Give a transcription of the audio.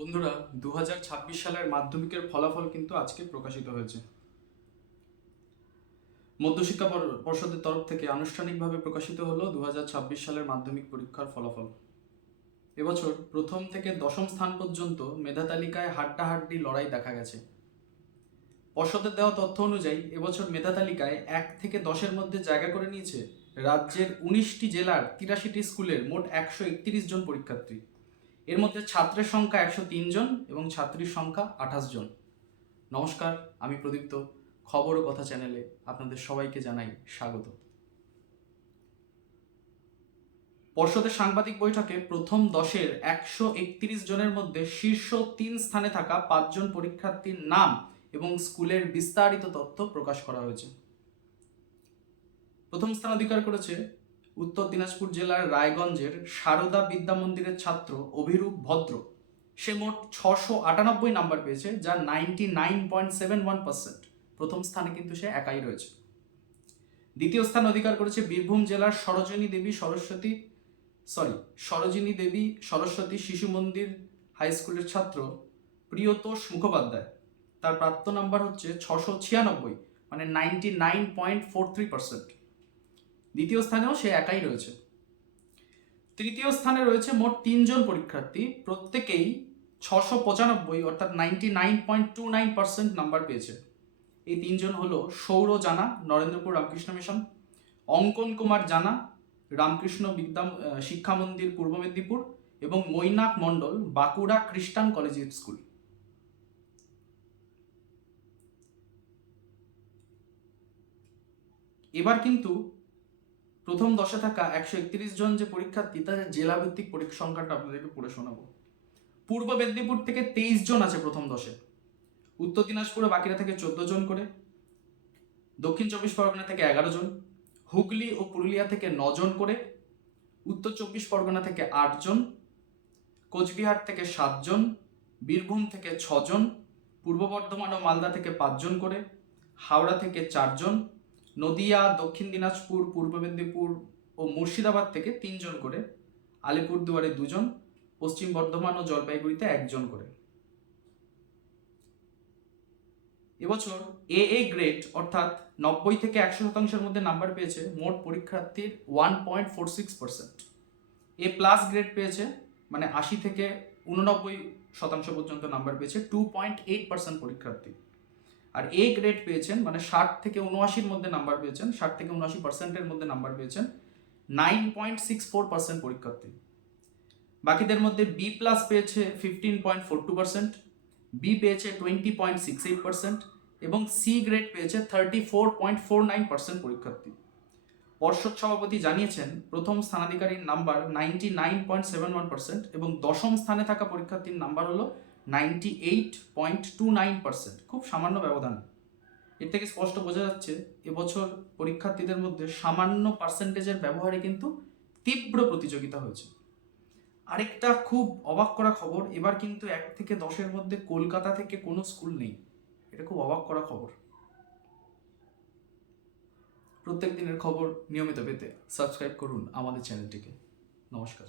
বন্ধুরা, 2026 সালের মাধ্যমিকের ফলাফল কিন্তু আজকে প্রকাশিত হয়েছে। মধ্যশিক্ষা পর্ষদের তরফ থেকে আনুষ্ঠানিকভাবে প্রকাশিত হলো 2026 সালের মাধ্যমিক পরীক্ষার ফলাফল। এবছর প্রথম থেকে দশম স্থান পর্যন্ত মেধা তালিকায় হাড্ডাহাড্ডি লড়াই দেখা গেছে। পর্ষদের দেওয়া তথ্য অনুযায়ী এবছর মেধা তালিকায় 1 থেকে 10-এর মধ্যে জায়গা করে নিয়েছে রাজ্যের 19টি জেলার 83টি স্কুলের মোট 131 জন পরীক্ষার্থী। এর মধ্যে ছাত্রের সংখ্যা 103 জন এবং ছাত্রীর সংখ্যা 28 জন। নমস্কার, আমি প্রদীপ্ত। খবর ও কথা চ্যানেলে আপনাদের সবাইকে জানাই স্বাগত। পর্ষদের সাংবাদিক বৈঠকে প্রথম 10-এর 131 জনের মধ্যে শীর্ষ 3 স্থানে থাকা 5 জন পরীক্ষার্থীর নাম এবং স্কুলের বিস্তারিত তথ্য প্রকাশ করা হয়েছে। প্রথম স্থান অধিকার করেছে উত্তর দিনাজপুর জেলার রায়গঞ্জের সারদা বিদ্যা মন্দিরের ছাত্র অভিরূপ ভদ্র। সে মোট 698 নাম্বার পেয়েছে, যা 99.71%। প্রথম স্থানে কিন্তু সে একাই রয়েছে। দ্বিতীয় স্থান অধিকার করেছে বীরভূম জেলার সরোজিনী দেবী সরস্বতী শিশু মন্দির হাই স্কুলের ছাত্র প্রিয়তোষ মুখোপাধ্যায়। তার প্রাপ্ত নাম্বার হচ্ছে 696, মানে 99.43%। দ্বিতীয় স্থানেও সে একাই রয়েছে। তৃতীয় স্থানে রয়েছে মোট 3 জন পরীক্ষার্থী, প্রত্যেকেই 695 অর্থাৎ 99.29% নাম্বার পেয়েছে। এই 3 জন হলো সৌর জানা, নরেন্দ্রপুর রামকৃষ্ণ মিশন; অঙ্কন কুমার জানা, রামকৃষ্ণ শিক্ষা মন্দির পূর্ব মেদিনীপুর; এবং মৈনাক মণ্ডল, বাঁকুড়া খ্রিস্টান কলেজিয়েট স্কুল। এবার কিন্তু প্রথম 10-এ থাকা 131 জন যে পরীক্ষার্থী, তাদের জেলাভিত্তিক পরীক্ষা সংখ্যাটা আপনাদেরকে পড়ে শোনাবো। পূর্ব মেদিনীপুর থেকে 23 জন আছে প্রথম 10-এ, উত্তর দিনাজপুর ও বাঁকুড়া থেকে 14 জন করে, দক্ষিণ 24 পরগনা থেকে 11 জন, হুগলি ও পুরুলিয়া থেকে 9 জন করে, উত্তর 24 পরগনা থেকে 8 জন, কোচবিহার থেকে 7 জন, বীরভূম থেকে 6 জন, পূর্ব বর্ধমান ও মালদা থেকে 5 জন করে, হাওড়া থেকে 4 জন, নদিয়া, দক্ষিণ দিনাজপুর, পূর্ব মেদিনীপুর ও মুর্শিদাবাদ থেকে 3 জন করে, আলিপুরদুয়ারে 2 জন, পশ্চিম বর্ধমান ও জলপাইগুড়িতে 1 জন করে। এবছর এ গ্রেড অর্থাৎ 90 থেকে 100% মধ্যে নাম্বার পেয়েছে মোট পরীক্ষার্থীর 1.46%। এ প্লাস গ্রেড পেয়েছে, মানে 80 থেকে 89% পর্যন্ত নাম্বার পেয়েছে 2.8% পরীক্ষার্থী। আর এ গ্রেড পেয়েছেন, মানে 60 থেকে 79-এর মধ্যে নাম্বার পেয়েছেন, 60 থেকে 79%-এর মধ্যে নাম্বার পেয়েছেন 9.64% পরীক্ষার্থী। বাকিদের মধ্যে বি প্লাস পেয়েছে 15.42%, বি পেয়েছে 20.68% এবং সি গ্রেড পেয়েছে 34.49% পরীক্ষার্থী। পর্ষদ সভাপতি জানিয়েছেন প্রথম স্থানাধিকারীর নাম্বার 99.71% এবং দশম স্থানে থাকা পরীক্ষার্থীর নাম্বার হলো 98.29%। খুব সামান্য ব্যবধান। এর থেকে স্পষ্ট বোঝা যাচ্ছে এবছর পরীক্ষার্থীদের মধ্যে সামান্য পার্সেন্টেজের ব্যবহারে কিন্তু তীব্র প্রতিযোগিতা হয়েছে। আরেকটা খুব অবাক করা খবর, এবার কিন্তু 1 থেকে 10-এর মধ্যে কলকাতা থেকে কোনো স্কুল নেই। এটা খুব অবাক করা খবর। প্রত্যেক দিনের খবর নিয়মিত পেতে সাবস্ক্রাইব করুন আমাদের চ্যানেলটিকে। নমস্কার।